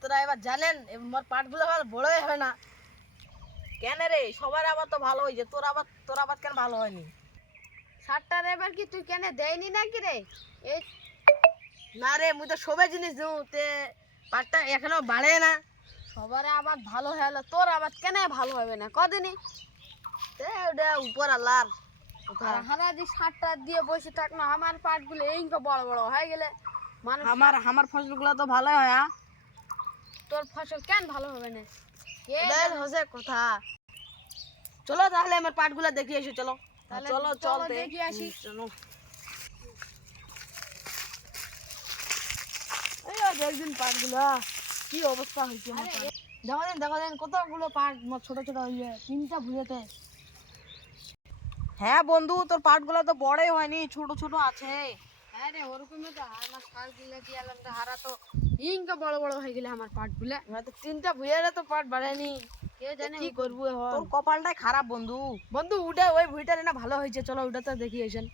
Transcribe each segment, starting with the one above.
তোরা এবার জানেন মোর পাটগুলো আমার বড়ই হয় না। কেন রে, সবার আবার তো ভালো হয়েছে, তোর আবার কেন ভালো হয়নি? সারটার এবার কি তুই কেন দেয়নি নাকি রে? এই না রে, মুই তো সবে জিনিস দিউ তে পাটটা এখনো বাড়ে না। সবার আবার ভালো হলো, তোর আবার কেন ভালো হবে না কদিনই? তে ওটা উপর আল্লাহর কথা। আর হারা যে সারটা দিয়ে বসে থাক না, আমার পাটগুলো এই বড় বড় হয়ে গেলে মানুষ আমার ফসলগুলো তো ভালো হয়। তোর ফসল কেন ভালো হবে না? এটাই হচ্ছে কথা। চলো তাহলে আমার পাটগুলো দেখি এসো, চলো। তাহলে চলো চলো চল দেখি আসি। চলো। এই দেখদিন পাটগুলো কি অবস্থা হয়েছে। দেখো দেন কতগুলো পাট ছোট ছোট হয়েছে, 3টা ভুঁড়েতে। হ্যাঁ বন্ধু, তোর পাটগুলো তো বড়ই হয়নি, ছোট ছোট আছে। হ্যাঁ রে, ওরকমই তো আমার সারগুলো দিয়ে এলাম তো হারা তো বড় বড় হয়ে গেলে আমার পাটগুলো। আমরা তো 3টা ভুঁড়ে তো পাট বাড়েনি, কে জানে কি করবো এখন। তোর কপালটাই খারাপ বন্ধু। বন্ধু উঠে ওই ভুঁড়িটা না ভালো হয়েছে, চলো ওটাতে দেখি এসেন।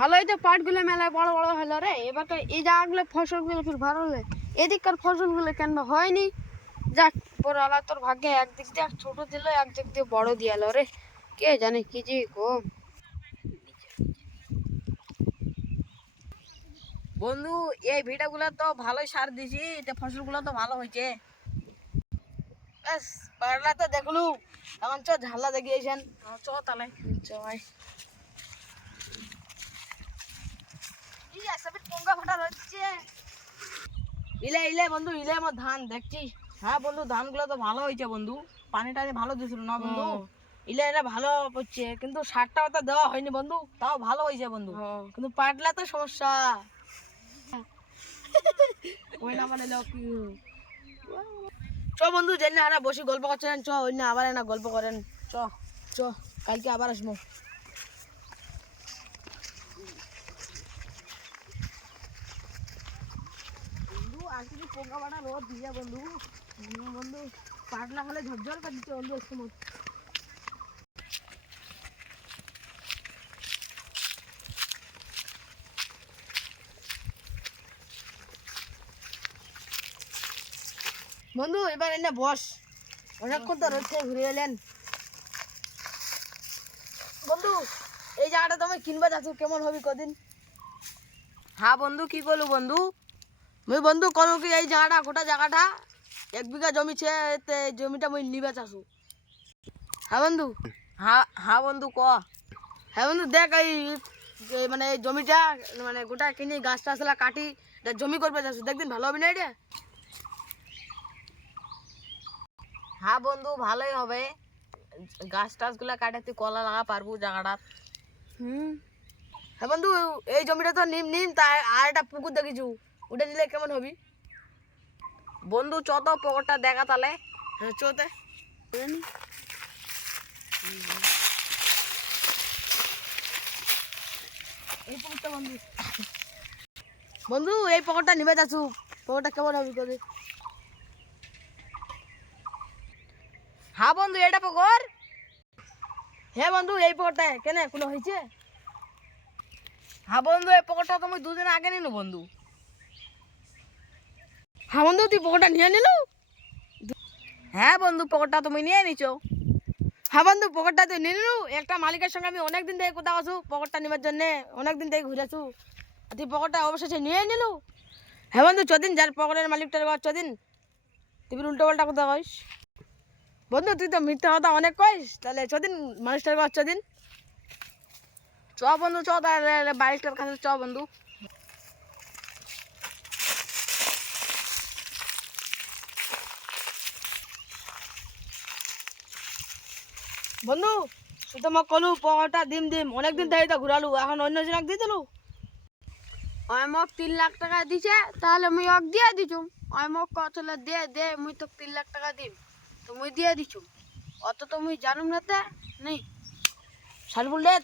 ভালোই তো পাটগুলো মেলায় বড় বড় হলো রে। এবার তো এই জায়গাগুলো ফসলগুলো ফির ভালো হলে এদিককার ফসলগুলো কেন হয়নি? যাক, পরালা তোর ভাগ্যে একদিক দিয়ে ছোট দিল, একদিক দিয়ে বড় দিয়ে এলো রে। কে জানে কি যে কম। বন্ধু, এই ভিটাগুলো তো ভালোই সার দিছি, এটা ফসলগুলো তো ভালো হয়েছে। ব্যাস পাটলা তো দেখলু, এখন চ ঝাল্লা দেখি এসেন। চ তাহলে। জয় ই আসবে পোঙ্গা ফাটা হচ্ছে। ইলে বন্ধু, ইলে আমার ধান দেখছি। হ্যাঁ বন্ধু, ধানগুলো তো ভালো হয়েছে বন্ধু, পানি টানি ভালো দিছিল না বন্ধু? ইলে এটা ভালো হচ্ছে, কিন্তু সারটাও তো দেওয়া হয়নি বন্ধু। তাও ভালো হয়েছে বন্ধু। কিন্তু পাটলা তো সমস্যা। ওই না মানে কি চ বন্ধু, যেন না বসে গল্প করছেন, চ ওই না আবার না গল্প করেন। চ। চ কালকে আবার আসবো। বন্ধু আজকে কি পোকা বাটা রোদ দিয়ে বন্ধু, বন্ধু পাটলা হলে ঝরঝর করে দিচ্ছে বন্ধু একটু মত। বন্ধু এবার এনে বস, অনেকক্ষণ তো রোদ থেকে ঘুরে এলেন। বন্ধু এই জায়গাটা তুমি কিনবা যাচ্ছ, কেমন হবি কদিন? হ্যাঁ বন্ধু, কি করলু বন্ধু? মুই বন্ধু কোনো কি এই জায়গাটা গোটা জায়গাটা 1 বিঘা জমি ছে, তে জমিটা মুই নিবে চাষু। হ্যাঁ বন্ধু। হ্যাঁ হ্যাঁ বন্ধু, ক। হ্যাঁ বন্ধু দেখ এই মানে এই জমিটা মানে গোটা কিনি গাছ টাছলা কাটি এটা জমি করবে চাষু, দেখদিন ভালো হবে না এটা? হ্যাঁ বন্ধু, ভালোই হবে। গাছ টাছগুলা কাটে তুই কলা লাগা পারবো জায়গাটা। হ্যাঁ বন্ধু, এই জমিটা তো নিম তাই আর একটা পুকুর দেখিছু, ওটা দিলে কেমন হবি? বন্ধু চ তো পকরটা দেখা তাহলে। হ্যাঁ চোতে এই পুকুরটা বন্ধু। বন্ধু এই পকরটা নিবে যাচ্ছু, পকরটা কেমন হবি কবি? হ্যাঁ বন্ধু, এটা পকর। হ্যাঁ বন্ধু এই পকরটা কেন কোনো হয়েছে? হ্যাঁ বন্ধু, এই পকরটা তুমি 2 দিন আগে নিনু বন্ধু। হ্যাঁ বন্ধু তুই পকরটা নিয়ে নিলু? হ্যাঁ বন্ধু, পকরটা তুমি নিয়ে নিছো। হ্যাঁ বন্ধু পকেটটা তুই নিয়ে নিলু? একটা মালিকের সঙ্গে আমি অনেকদিন থেকে কোথাও আসু পকেটটা নেবার জন্য, অনেকদিন থেকে ঘুরে আসু, তুই পকেটটা অবশেষে নিয়ে নিলু? হ্যাঁ বন্ধু চদিন যার পকেটের মালিকটার ঘর চদিন তুই উল্টো পাল্টা কোথাও কইস। বন্ধু তুই তো মিথ্যা কথা অনেক কইস, তাহলে চদিন মানুষটার ঘর চদিন। চ বন্ধু, চ তাহলে বাড়িটার কাছে চ বন্ধু। বন্ধু তুই তো মোক কলু পকেটটা দিম অনেকদিন থেকে তো ঘুরালু, এখন অন্য জনক দিয়ে দিলু। ওই মোক 3 লাখ টাকা দিছে, তাহলে মুই অক দিয়ে দিছুম। ওই মোক কতলে দে মুই তো 3 লাখ টাকা দিম, তো মুই দিয়ে দিছুম। অত তো মুই জানুম না তে নেই। সারফুল রে,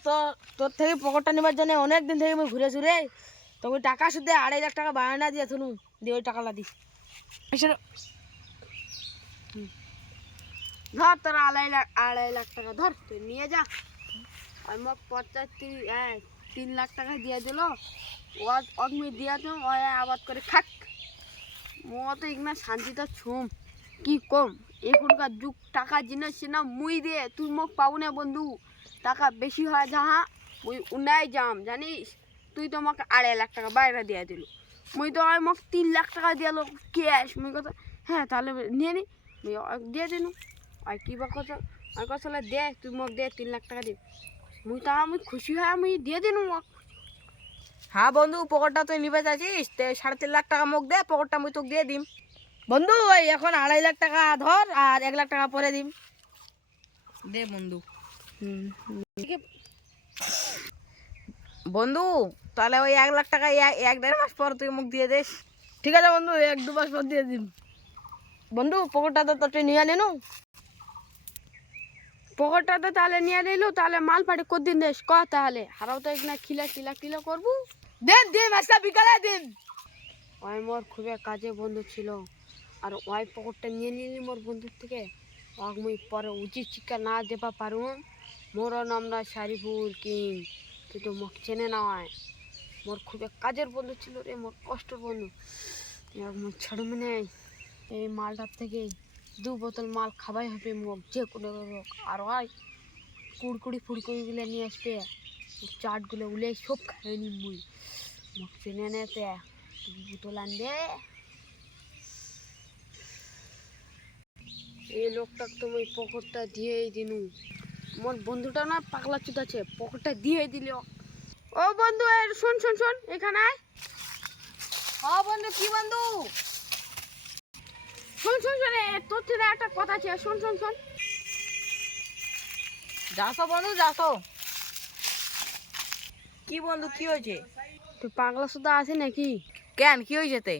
তোর থেকে পকেটটা নেবার জন্য অনেক দিন থেকে আমি ঘুরেছি রে। তুমি টাকা শুধু 2.5 লাখ টাকা বায়না দিয়ে শুনু, দিয়ে ওই টাকাটা দি। ধর তোর 2.5 লাখ টাকা ধর, তুই নিয়ে যা। আর মোক 3 লাখ টাকা দিয়ে দিল, অগ্নি দিয়া তো ওই আবাদ করে খাক। মো তো ইগনা শান্তিতে ছুম কি কম। এখনকার যুগ টাকা জিনিস না মুই দিয়ে তুই মোক পাবো না বন্ধু। টাকা বেশি হয় যাহা মুই উনাই যাম জানিস। তুই তো আমাকে 2.5 লাখ টাকা বাইরে দিয়ে দিল, মুই তো আর মোক 3 লাখ টাকা দিয়ালো ক্যাশ। মুই কথা হ্যাঁ তাহলে নিয়ে নি, মুই দিয়ে দিনু। আর কি বা কথা আর কথা দে, তুই মোক দে 3 লাখ টাকা দে। মুই খুশি হয় আমি দিয়ে দিনু মোক। হ্যাঁ বন্ধু, পকেটটা তুই নিবে যাচ্ছিস, 3.5 লাখ টাকা মোক দে, পকেটটা মুই তোকে দিয়ে দিম। বন্ধু ওই এখন 2.5 লাখ টাকা ধর, আর 1 লাখ টাকা পরে দিম। দে বন্ধু। ঠিক আছে বন্ধু তাহলে ওই 1 লাখ টাকা 1-1.5 মাস পর তুই মুখ দিয়ে দিস। ঠিক আছে বন্ধু, 1-2 মাস পর দিয়ে দিম। বন্ধু পকেটটা তো তোর নিয়ে নেনু। পকেটটা তো তাহলে নিয়ে নিল, তাহলে মাল পাটি কদিন দেশ ক তাহলে হারাও তো এখানে খিলা করবো। দিন আজকে বিকালে দিন। ওই মোর খুবই কাজে বন্ধু ছিল, আর ওই পকেটটা নিয়ে নিলি মোর বন্ধুর থেকে। মুই পরে উচিত শিক্ষা না দেবা পারুম। মোর নামটা শারিফুল কিং, তুই তো মোক চেনে না। হয় মোর খুবই কাজের বন্ধু ছিল রে, মোর কষ্টের বন্ধু। মোর ছাড়বে নেই। এই মালটার থেকে 2 বোতল মাল খাবাই হবে মোক যে কোনো হোক। আর ওই ফুড়কুড়িগুলো নিয়ে আসবে, চাটগুলো উলে সব খাই নি মুই। মোক চেনে নেতে 2 বোতল আনবে। এই লোকটাকে তো ওই পকেটটা দিয়েই দিনু। মোর বন্ধুটা না পাগলা চুত আছে, পকেটটা দিয়ে দিল। ও বন্ধু শোন শোন শোন, এখানে আয়। হ্যাঁ বন্ধু, কি বন্ধু? শোন শোন শোন, তোর থেকে একটা কথা আছে, শোন শোন শোন। যাসো বন্ধু যাসো। কি বন্ধু কি হয়েছে? তুই পাগলা সুদা আছে নাকি? কেন কি হয়েছে তে?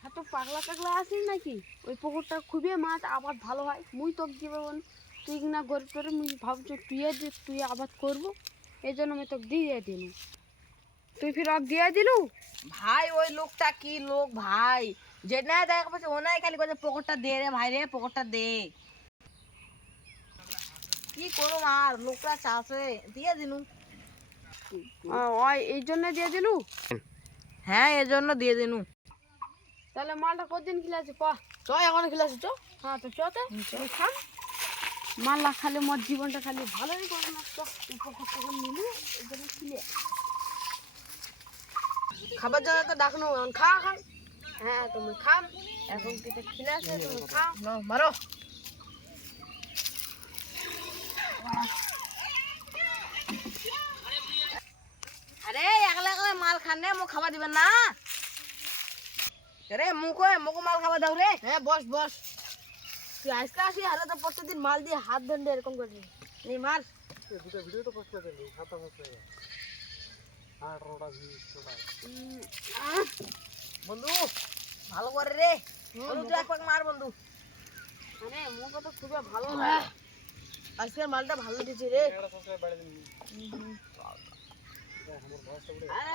হ্যাঁ তো পাগলা টাগলা আছিস নাকি? ওই পুকুরটা খুবই মাছ আবাদ ভালো হয়, মুই তোকে দিবে বন্ধু। তুই না গরিব করে মুই ভাবছো তুই আবাদ করবো, এই জন্য আমি তোকে দিয়ে দিলু। তুই ফির দিয়ে দিলু। ভাই ওই লোকটা কি লোক ভাই, যে না দেখা পাচ্ছে ওনাই খালি করে পকেটটা দে রে ভাই রে, পকেটটা দে। কি করো আর লোকটা চাষে দিয়ে দিনু। ওই এই জন্য দিয়ে দিলু। হ্যাঁ এর জন্য দিয়ে দিনু। তাহলে মালটা কতদিন খিলাছে ক? চ এখন খেলাছি চ। হ্যাঁ তো চতে খান। মাল্লা খালি মোর জীবনটা খালি ভালোই করে না। তুই পকেটটা নিলু, এই জন্য খিলে। খাবার জন্য তো ডাকনু, এখন খা খান। হ্যাঁ তুমি খাম, এখন কিন্তু খিলে আছে, তুমি খাও। নাও মারো। আরে একলা একলা মাল খান রে, মুখ খাবার দিবেন না রে। মুখ মাল খাবার দাও রে। হ্যাঁ বস বস। তুই আজকে আসি, আরে তো প্রত্যেকদিন মাল দিয়ে হাত ধরে এরকম করবি। এই মার। বন্ধু ভালো করে রে বন্ধু, তুই এক মার বন্ধু। মানে মুখ তো খুবই ভালো। আজকের মালটা ভালো দিচ্ছে রে। আরে